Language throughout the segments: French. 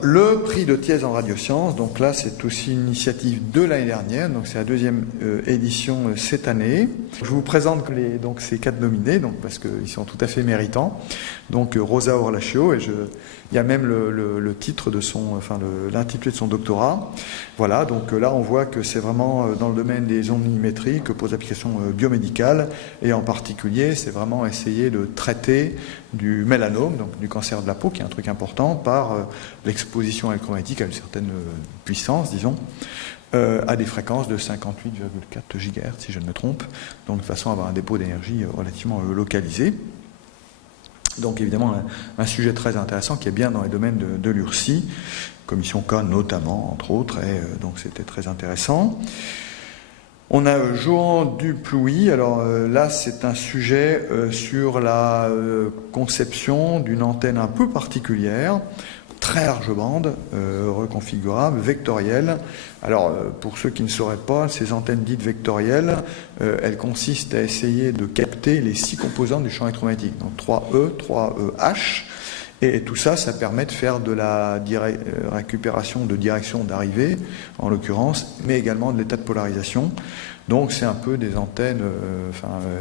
Le prix de Thiès en radiosciences, donc là c'est aussi une initiative de l'année dernière, donc c'est la deuxième édition cette année. Je vous présente donc ces 4 nominés, donc parce qu'ils sont tout à fait méritants. Donc Rosa Orlaccio, et il y a même le titre de l'intitulé de son doctorat. Voilà, donc là on voit que c'est vraiment dans le domaine des ondes millimétriques pour des applications biomédicales, et en particulier c'est vraiment essayer de traiter du mélanome, donc du cancer de la peau, qui est un truc important, par l'exposition électromagnétique à une certaine puissance, disons, à des fréquences de 58,4 GHz, si je ne me trompe, donc de façon à avoir un dépôt d'énergie relativement localisé. Donc évidemment un sujet très intéressant qui est bien dans les domaines de l'URSSI, commission K notamment, entre autres, et donc c'était très intéressant. On a Johan Duplouy. Alors là c'est un sujet sur la conception d'une antenne un peu particulière, très large bande, reconfigurable, vectorielle. Alors pour ceux qui ne sauraient pas, ces antennes dites vectorielles, elles consistent à essayer de capter les 6 composantes du champ électromagnétique, donc 3E, 3EH, et tout ça, ça permet de faire de la récupération de direction d'arrivée, en l'occurrence, mais également de l'état de polarisation. Donc c'est un peu des antennes,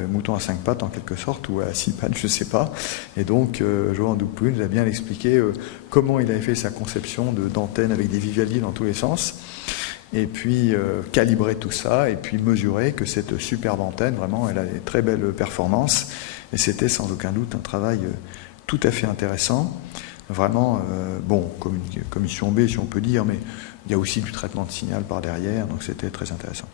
mouton à 5 pattes en quelque sorte, ou à 6 pattes, je ne sais pas. Et donc Johan Duplouy nous a bien expliqué comment il avait fait sa conception d'antennes avec des visualiers dans tous les sens, et puis calibrer tout ça, et puis mesurer que cette superbe antenne, vraiment, elle a des très belles performances, et c'était sans aucun doute un travail tout à fait intéressant. Vraiment, commission B si on peut dire, mais il y a aussi du traitement de signal par derrière, donc c'était très intéressant.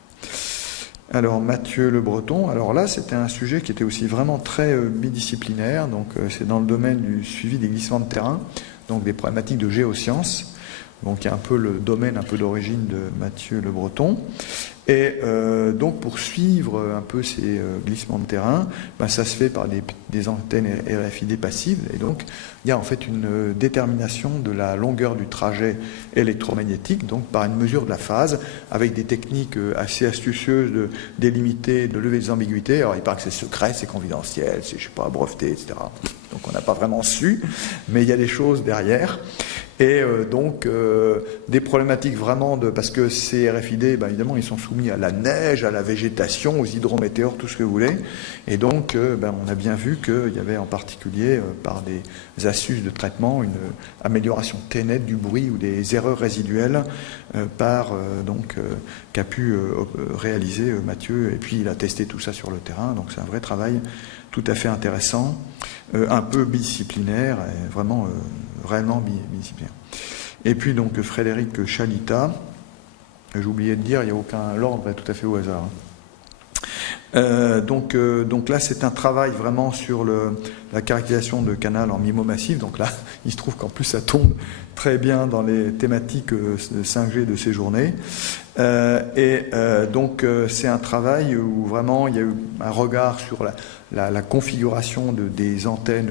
Alors Mathieu Le Breton, alors là c'était un sujet qui était aussi vraiment très bidisciplinaire, donc c'est dans le domaine du suivi des glissements de terrain, donc des problématiques de géosciences, donc il y a un peu le domaine un peu d'origine de Mathieu Le Breton. Et donc pour suivre un peu ces glissements de terrain, ça se fait par des antennes RFID passives, et donc il y a en fait une détermination de la longueur du trajet électromagnétique, donc par une mesure de la phase, avec des techniques assez astucieuses de délimiter, de lever les ambiguïtés. Alors il paraît que c'est secret, c'est confidentiel, c'est, je sais pas, breveté, etc. Donc on n'a pas vraiment su, mais il y a des choses derrière. Et donc des problématiques vraiment parce que ces RFID, évidemment, ils sont soumis à la neige, à la végétation, aux hydrométéores, tout ce que vous voulez. Et donc, on a bien vu qu'il y avait en particulier, par des astuces de traitement, une amélioration très nette du bruit ou des erreurs résiduelles qu'a pu réaliser Mathieu. Et puis, il a testé tout ça sur le terrain. Donc, c'est un vrai travail tout à fait intéressant, un peu bidisciplinaire, et vraiment réellement bidisciplinaire. Et puis donc Frédéric Chalita, j'ai oublié de dire, il n'y a aucun ordre, tout à fait au hasard. Donc là c'est un travail vraiment sur la caractérisation de canal en MIMO massif. Donc là il se trouve qu'en plus ça tombe très bien dans les thématiques 5G de ces journées. Donc c'est un travail où vraiment il y a eu un regard sur la configuration des antennes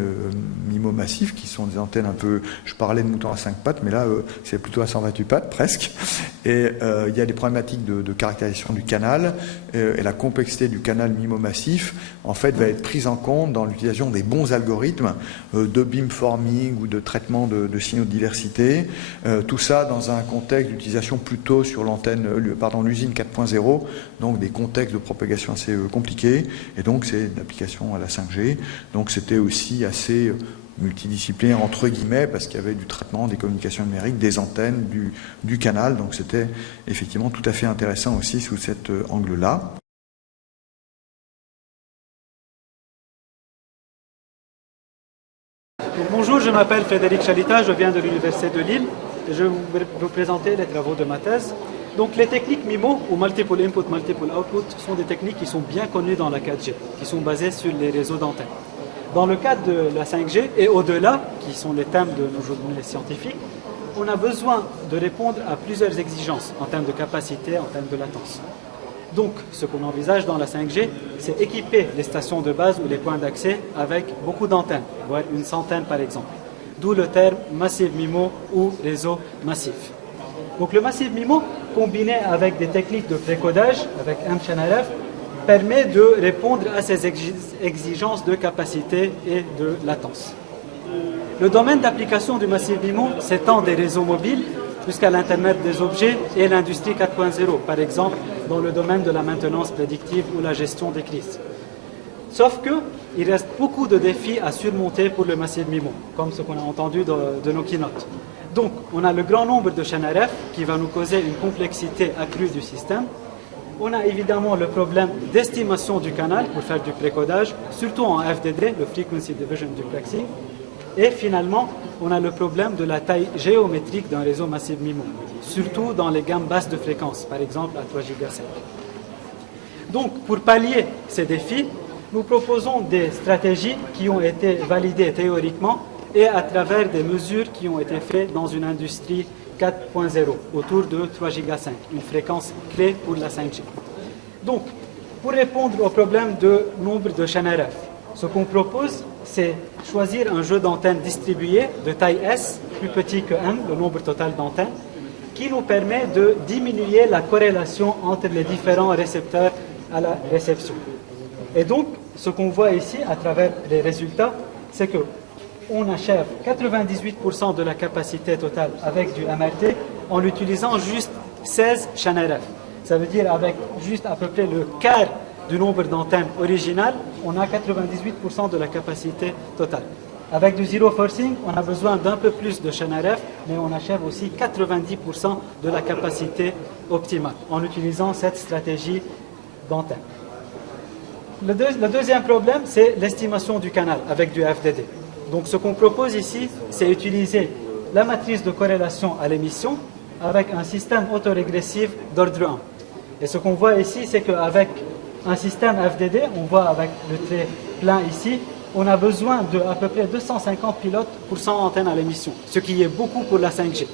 MIMO massifs, qui sont des antennes un peu, je parlais de mouton à 5 pattes, mais là c'est plutôt à 128 pattes presque. Et il y a des problématiques de caractérisation du canal, et la complexité du canal MIMO massif en fait va être prise en compte dans l'utilisation des bons algorithmes de beamforming ou de traitement de signaux de diversité, tout ça dans un contexte d'utilisation plutôt sur l'usine 4.0, donc des contextes de propagation assez compliqués, et donc c'est une application à la 5G. Donc c'était aussi assez multidisciplinaire entre guillemets, parce qu'il y avait du traitement des communications numériques, des antennes, du canal, donc c'était effectivement tout à fait intéressant aussi sous cet angle-là. Bonjour, je m'appelle Frédéric Chalita, je viens de l'Université de Lille et je vais vous présenter les travaux de ma thèse. Donc les techniques MIMO ou Multiple Input, Multiple Output sont des techniques qui sont bien connues dans la 4G, qui sont basées sur les réseaux d'antennes. Dans le cadre de la 5G et au-delà, qui sont les thèmes de nos journées scientifiques, on a besoin de répondre à plusieurs exigences en termes de capacité, en termes de latence. Donc, ce qu'on envisage dans la 5G, c'est équiper les stations de base ou les points d'accès avec beaucoup d'antennes, voire une centaine par exemple. D'où le terme Massive MIMO ou réseau massif. Donc le Massive MIMO, combiné avec des techniques de précodage, avec MChannelF, permet de répondre à ces exigences de capacité et de latence. Le domaine d'application du massif MIMO s'étend des réseaux mobiles jusqu'à l'Internet des objets et l'industrie 4.0, par exemple dans le domaine de la maintenance prédictive ou la gestion des crises. Sauf qu'il reste beaucoup de défis à surmonter pour le massif MIMO, comme ce qu'on a entendu de nos keynotes. Donc, on a le grand nombre de chaînes RF qui va nous causer une complexité accrue du système. On a évidemment le problème d'estimation du canal pour faire du précodage, surtout en FDD, le Frequency Division Duplexing. Et finalement, on a le problème de la taille géométrique d'un réseau massif MIMO, surtout dans les gammes basses de fréquence, par exemple à 3 GHz. Donc, pour pallier ces défis, nous proposons des stratégies qui ont été validées théoriquement et à travers des mesures qui ont été faites dans une industrie 4.0, autour de 3 GHz, une fréquence clé pour la 5G. Donc, pour répondre au problème de nombre de chaînes RF, ce qu'on propose, c'est choisir un jeu d'antennes distribuées de taille S, plus petit que M, le nombre total d'antennes, qui nous permet de diminuer la corrélation entre les différents récepteurs à la réception. Et donc, ce qu'on voit ici, à travers les résultats, c'est qu'on achève 98% de la capacité totale avec du MRT en utilisant juste 16 chaînes RF. Ça veut dire avec juste à peu près le quart du nombre d'antennes originales, on a 98% de la capacité totale. Avec du zero forcing, on a besoin d'un peu plus de chaînes RF, mais on achève aussi 90% de la capacité optimale en utilisant cette stratégie d'antenne. Le deuxième problème, c'est l'estimation du canal avec du FDD. Donc ce qu'on propose ici, c'est utiliser la matrice de corrélation à l'émission avec un système autorégressif d'ordre 1. Et ce qu'on voit ici, c'est qu'avec un système FDD, on voit avec le trait plein ici, on a besoin de à peu près 250 pilotes pour 100 antennes à l'émission, ce qui est beaucoup pour la 5G.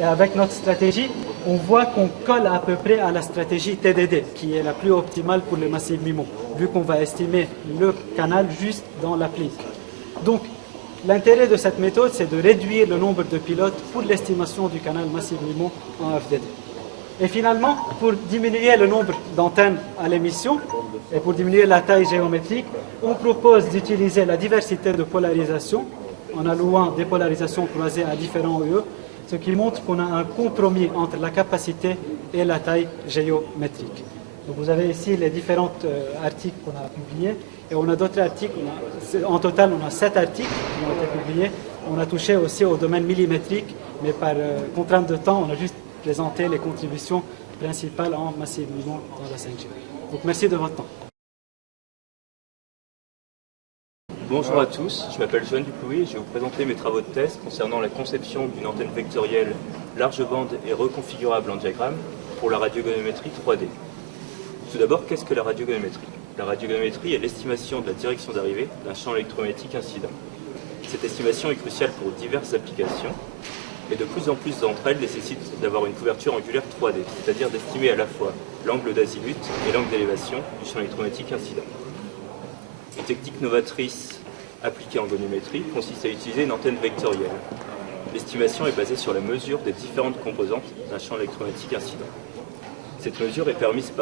Et avec notre stratégie, on voit qu'on colle à peu près à la stratégie TDD, qui est la plus optimale pour le massif MIMO, vu qu'on va estimer le canal juste dans l'appli. Donc, l'intérêt de cette méthode, c'est de réduire le nombre de pilotes pour l'estimation du canal massif MIMO en FDD. Et finalement, pour diminuer le nombre d'antennes à l'émission et pour diminuer la taille géométrique, on propose d'utiliser la diversité de polarisation en allouant des polarisations croisées à différents OE, ce qui montre qu'on a un compromis entre la capacité et la taille géométrique. Donc vous avez ici les différents articles qu'on a publiés et on a d'autres articles. En total, on a 7 articles qui ont été publiés. On a touché aussi au domaine millimétrique, mais par contrainte de temps, on a juste présenté les contributions principales en massif MIMO dans la 5G. Donc merci de votre temps. Bonjour à tous, je m'appelle Joanne Duplouy et je vais vous présenter mes travaux de thèse concernant la conception d'une antenne vectorielle large bande et reconfigurable en diagramme pour la radiogoniométrie 3D. Tout d'abord, qu'est-ce que la radiogoniométrie? La radiogoniométrie est l'estimation de la direction d'arrivée d'un champ électromagnétique incident. Cette estimation est cruciale pour diverses applications et de plus en plus d'entre elles nécessitent d'avoir une couverture angulaire 3D, c'est-à-dire d'estimer à la fois l'angle d'azimut et l'angle d'élévation du champ électromagnétique incident. Une technique novatrice appliquée en goniométrie consiste à utiliser une antenne vectorielle. L'estimation est basée sur la mesure des différentes composantes d'un champ électromagnétique incident. Cette mesure est permise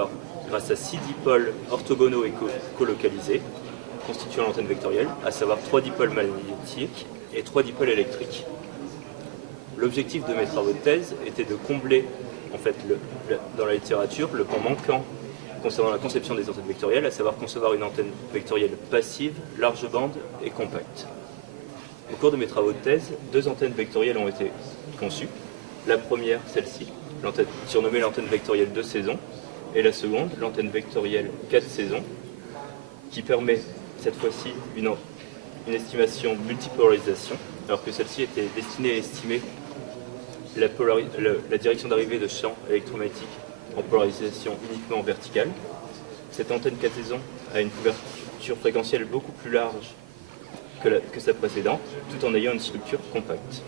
grâce à 6 dipôles orthogonaux et colocalisés, constituant l'antenne vectorielle, à savoir 3 dipôles magnétiques et 3 dipôles électriques. L'objectif de mes travaux de thèse était de combler, en fait, dans la littérature, le pan manquant concernant la conception des antennes vectorielles, à savoir concevoir une antenne vectorielle passive, large bande et compacte. Au cours de mes travaux de thèse, 2 antennes vectorielles ont été conçues. La première, celle-ci, surnommée l'antenne vectorielle 2 saisons, et la seconde, l'antenne vectorielle 4 saisons, qui permet cette fois-ci une estimation multipolarisation, alors que celle-ci était destinée à estimer la direction d'arrivée de champs électromagnétiques en polarisation uniquement verticale. Cette antenne 4 saisons a une couverture fréquentielle beaucoup plus large que sa précédente, tout en ayant une structure compacte.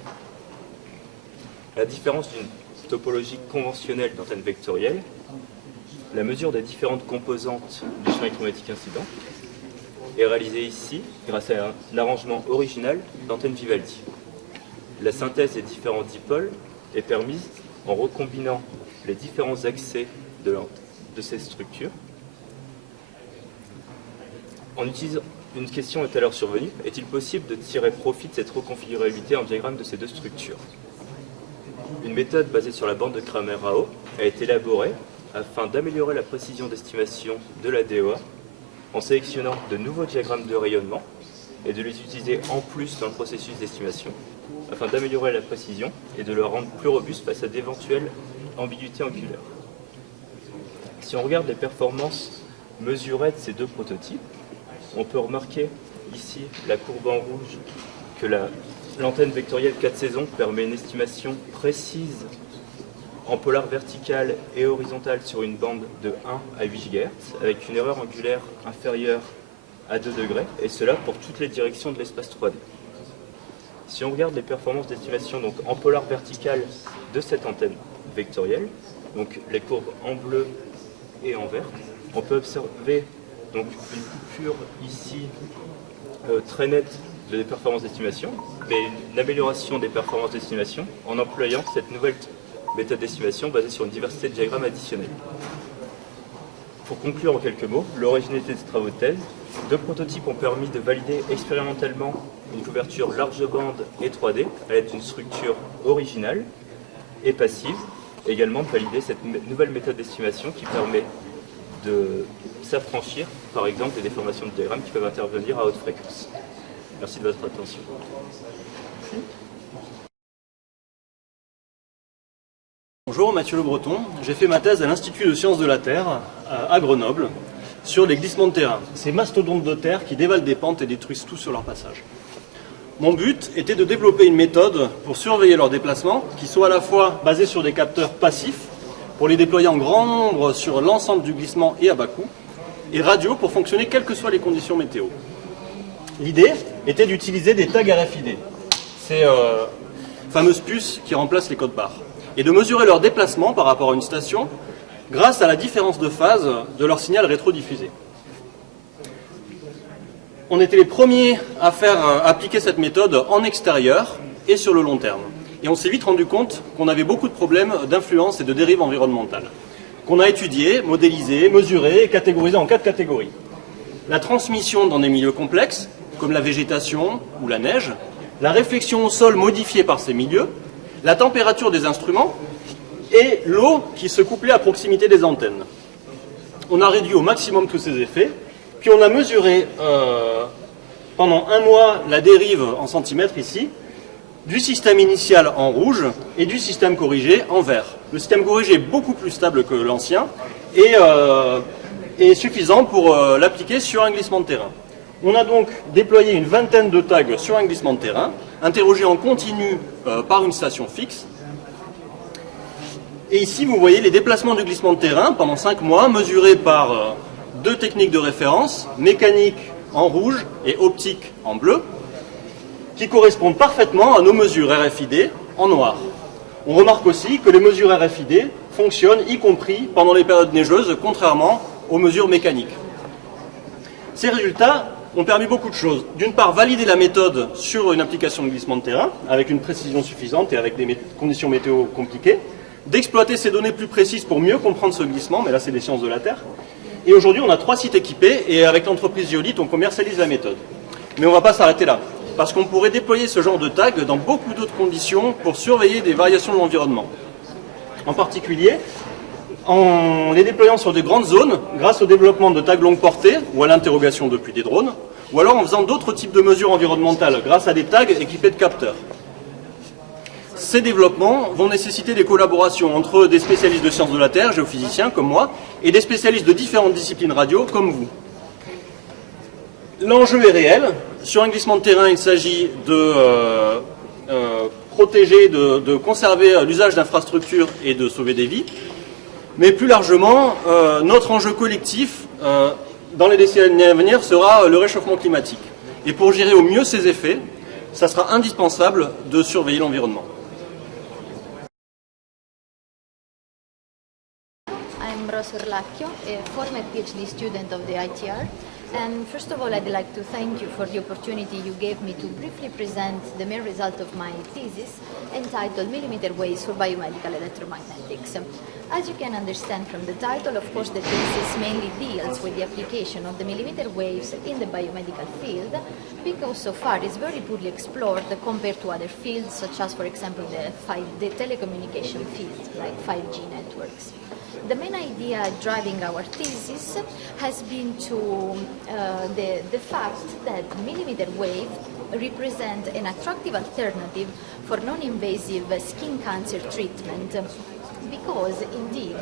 À la différence d'une topologie conventionnelle d'antenne vectorielle, la mesure des différentes composantes du champ électromagnétique incident est réalisée ici grâce à un arrangement original d'antenne Vivaldi. La synthèse des différents dipôles est permise en recombinant les différents accès de ces structures Une question est alors survenue. Est-il possible de tirer profit de cette reconfigurabilité en diagramme de ces deux structures? Une méthode basée sur la bande de Kramer-Rao a été élaborée afin d'améliorer la précision d'estimation de la DOA en sélectionnant de nouveaux diagrammes de rayonnement et de les utiliser en plus dans le processus d'estimation afin d'améliorer la précision et de le rendre plus robuste face à d'éventuelles ambiguïtés angulaires. Si on regarde les performances mesurées de ces deux prototypes, on peut remarquer ici la courbe en rouge que l'antenne vectorielle 4 saisons permet une estimation précise en polar vertical et horizontal sur une bande de 1 à 8 GHz avec une erreur angulaire inférieure à 2 degrés, et cela pour toutes les directions de l'espace 3D. Si on regarde les performances d'estimation donc en polar vertical de cette antenne vectorielle, donc les courbes en bleu et en vert, on peut observer donc une coupure ici très nette des performances d'estimation, mais une amélioration des performances d'estimation en employant cette nouvelle méthode d'estimation basée sur une diversité de diagrammes additionnels. Pour conclure en quelques mots, l'originalité de ces travaux de thèse, deux prototypes ont permis de valider expérimentalement une couverture large bande et 3D à l'aide d'une structure originale et passive, et également de valider cette nouvelle méthode d'estimation qui permet de s'affranchir, par exemple, des déformations de diagrammes qui peuvent intervenir à haute fréquence. Merci de votre attention. Bonjour, Mathieu Le Breton. J'ai fait ma thèse à l'Institut de sciences de la Terre, à Grenoble, sur les glissements de terrain. Ces mastodontes de terre qui dévalent des pentes et détruisent tout sur leur passage. Mon but était de développer une méthode pour surveiller leurs déplacements, qui soit à la fois basée sur des capteurs passifs, pour les déployer en grand nombre sur l'ensemble du glissement et à bas coût, et radio pour fonctionner quelles que soient les conditions météo. L'idée était d'utiliser des tags RFID, ces fameuses puces qui remplacent les codes barres, et de mesurer leur déplacement par rapport à une station grâce à la différence de phase de leur signal rétrodiffusé. On était les premiers à faire appliquer cette méthode en extérieur et sur le long terme. Et on s'est vite rendu compte qu'on avait beaucoup de problèmes d'influence et de dérive environnementale, qu'on a étudié, modélisé, mesuré et catégorisé en 4 catégories. La transmission dans des milieux complexes, comme la végétation ou la neige, la réflexion au sol modifiée par ces milieux, la température des instruments et l'eau qui se couplait à proximité des antennes. On a réduit au maximum tous ces effets, puis on a mesuré pendant un mois la dérive en centimètres ici, du système initial en rouge et du système corrigé en vert. Le système corrigé est beaucoup plus stable que l'ancien et est suffisant pour l'appliquer sur un glissement de terrain. On a donc déployé une vingtaine de tags sur un glissement de terrain, interrogés en continu par une station fixe. Et ici, vous voyez les déplacements du glissement de terrain pendant 5 mois, mesurés par deux techniques de référence, mécanique en rouge et optique en bleu, qui correspondent parfaitement à nos mesures RFID en noir. On remarque aussi que les mesures RFID fonctionnent, y compris pendant les périodes neigeuses, contrairement aux mesures mécaniques. Ces résultats ont permis beaucoup de choses. D'une part, valider la méthode sur une application de glissement de terrain, avec une précision suffisante et avec des conditions météo compliquées, d'exploiter ces données plus précises pour mieux comprendre ce glissement, mais là c'est des sciences de la Terre. Et aujourd'hui, on a 3 sites équipés, et avec l'entreprise Geolith, on commercialise la méthode. Mais on ne va pas s'arrêter là, parce qu'on pourrait déployer ce genre de tag dans beaucoup d'autres conditions pour surveiller des variations de l'environnement. En particulier, en les déployant sur des grandes zones, grâce au développement de tags longue portée, ou à l'interrogation depuis des drones, ou alors en faisant d'autres types de mesures environnementales, grâce à des tags équipés de capteurs. Ces développements vont nécessiter des collaborations entre des spécialistes de sciences de la Terre, géophysiciens comme moi, et des spécialistes de différentes disciplines radio comme vous. L'enjeu est réel. Sur un glissement de terrain, il s'agit de protéger, de conserver l'usage d'infrastructures et de sauver des vies. Mais plus largement, notre enjeu collectif dans les décennies à venir sera le réchauffement climatique. Et pour gérer au mieux ces effets, ça sera indispensable de surveiller l'environnement. I'm Rose Urlacchio, a former PhD student of the ITR, And first of all, I'd like to thank you for the opportunity you gave me to briefly present the main result of my thesis entitled Millimeter Waves for Biomedical Electromagnetics. As you can understand from the title, of course, the thesis mainly deals with the application of the millimeter waves in the biomedical field, because so far it's very poorly explored compared to other fields, such as, for example, the telecommunication field, like 5G networks. The main idea driving our thesis has been to the fact that millimeter wave represent an attractive alternative for non-invasive skin cancer treatment, because indeed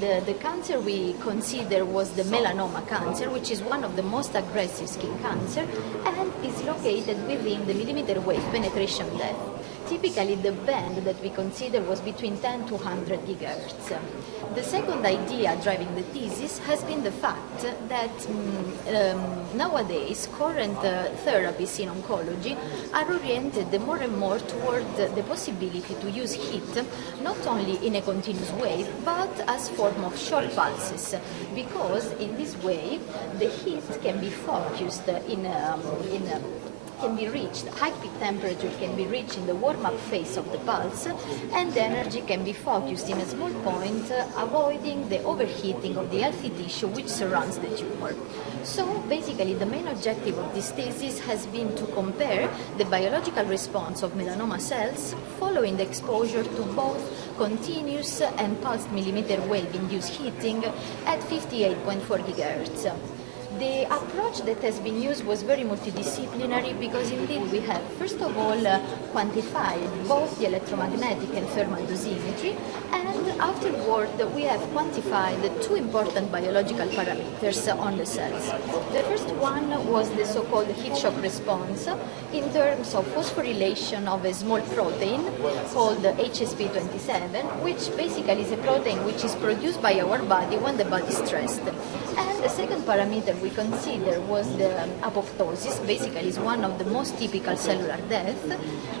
the cancer we consider was the melanoma cancer, which is one of the most aggressive skin cancer and is located within the millimeter wave penetration depth. Typically, the band that we consider was between 10 to 100 gigahertz. The second idea driving the thesis has been the fact that nowadays current therapies in oncology are oriented more and more toward the possibility to use heat not only in a continuous wave but as form of short pulses, because in this way the heat can be focused can be reached, high peak temperature can be reached in the warm-up phase of the pulse, and the energy can be focused in a small point, avoiding the overheating of the healthy tissue which surrounds the tumor. So basically the main objective of this thesis has been to compare the biological response of melanoma cells following the exposure to both continuous and pulsed millimeter wave induced heating at 58.4 GHz. The approach that has been used was very multidisciplinary, because indeed we have first of all quantified both the electromagnetic and thermal dosimetry, and afterward we have quantified two important biological parameters on the cells. The first one was the so-called heat shock response in terms of phosphorylation of a small protein called HSP27, which basically is a protein which is produced by our body when the body is stressed. And the second parameter we consider was the apoptosis, basically is one of the most typical cellular death,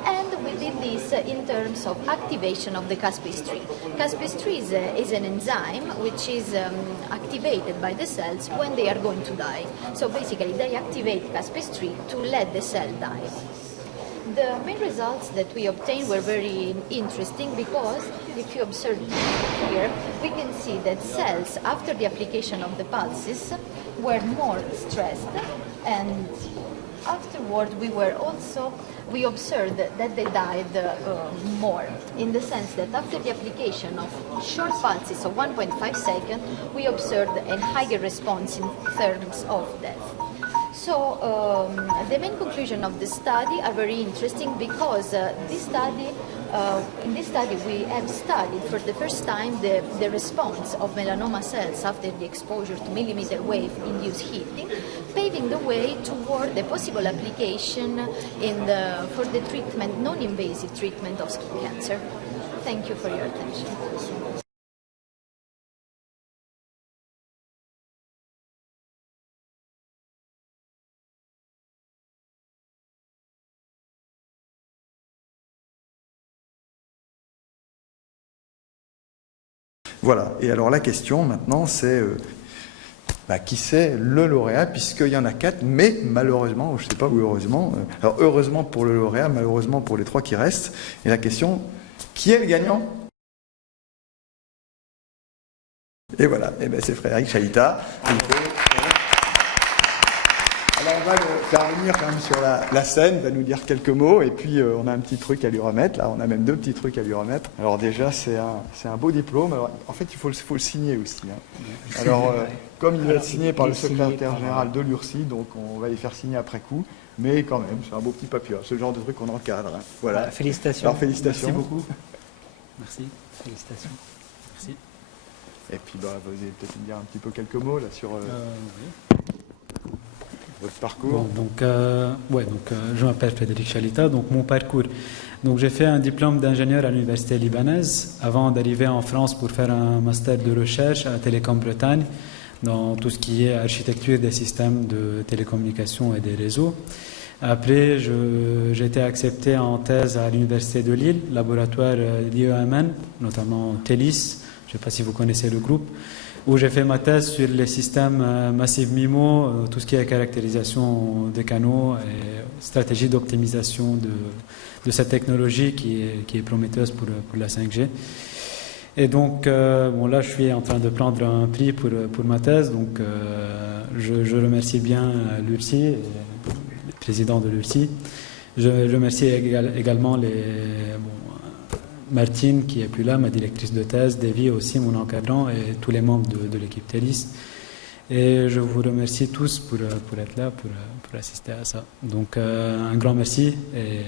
and we did this in terms of activation of the caspase-3. Caspase-3 is an enzyme which is activated by the cells when they are going to die. So basically they activate caspase-3 to let the cell die. The main results that we obtained were very interesting, because if you observe here, we can see that cells after the application of the pulses were more stressed, and afterward we observed that they died more, in the sense that after the application of short pulses of 1.5 seconds, we observed a higher response in terms of death. So the main conclusion of the study are very interesting, because in this study we have studied for the first time the response of melanoma cells after the exposure to millimeter wave induced heating, paving the way toward the possible application for the treatment, non-invasive treatment of skin cancer. Thank you for your attention. Voilà, et alors la question maintenant c'est qui c'est le lauréat, puisqu'il y en a 4, mais malheureusement, je ne sais pas où heureusement, alors heureusement pour le lauréat, malheureusement pour les 3 qui restent, et la question, qui est le gagnant? Et voilà, et c'est Frédéric Chalita. Alors on va le faire venir quand même sur la scène, il va nous dire quelques mots, et puis on a un petit truc à lui remettre, là on a même 2 petits trucs à lui remettre. Alors déjà c'est un beau diplôme, alors, en fait il faut le signer aussi. Hein. Alors comme il va être signé par le secrétaire général de l'URSSI, donc on va les faire signer après coup, mais quand même c'est un beau petit papier, c'est le genre de truc qu'on encadre. Hein. Voilà. Félicitations. Alors félicitations. Merci beaucoup. Merci, félicitations. Merci. Et puis vous allez peut-être me dire un petit peu quelques mots là sur... Oui. Votre parcours. Bon, je m'appelle Frédéric Chalita. Donc mon parcours. Donc j'ai fait un diplôme d'ingénieur à l'université libanaise avant d'arriver en France pour faire un master de recherche à Télécom Bretagne dans tout ce qui est architecture des systèmes de télécommunications et des réseaux. Après, j'ai été accepté en thèse à l'université de Lille, laboratoire d'IEMN, notamment TELIS. Je ne sais pas si vous connaissez le groupe. où j'ai fait ma thèse sur les systèmes massifs MIMO, tout ce qui est caractérisation des canaux et stratégie d'optimisation de cette technologie qui est prometteuse pour la 5G. Et donc, bon, là, je suis en train de prendre un prix pour ma thèse. Donc, je remercie bien l'URSI, le président de l'URSI. Je remercie également Martine, qui est plus là, ma directrice de thèse, Davy aussi, mon encadrant, et tous les membres de l'équipe TELIS. Et je vous remercie tous pour être là, pour assister à ça. Donc, un grand merci et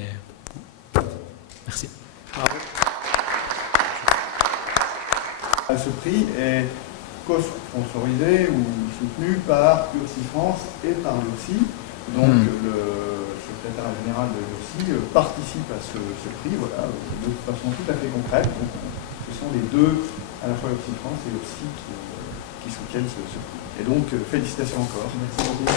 merci. Bravo. Ce prix est co-sponsorisé ou soutenu par URSI France et par l'URSI. Donc le secrétaire général de l'URSI participe à ce prix, voilà, de façon tout à fait concrète. Donc, ce sont les deux, à la fois URSI France et l'URSI, qui soutiennent ce prix. Et donc, félicitations encore. Merci beaucoup.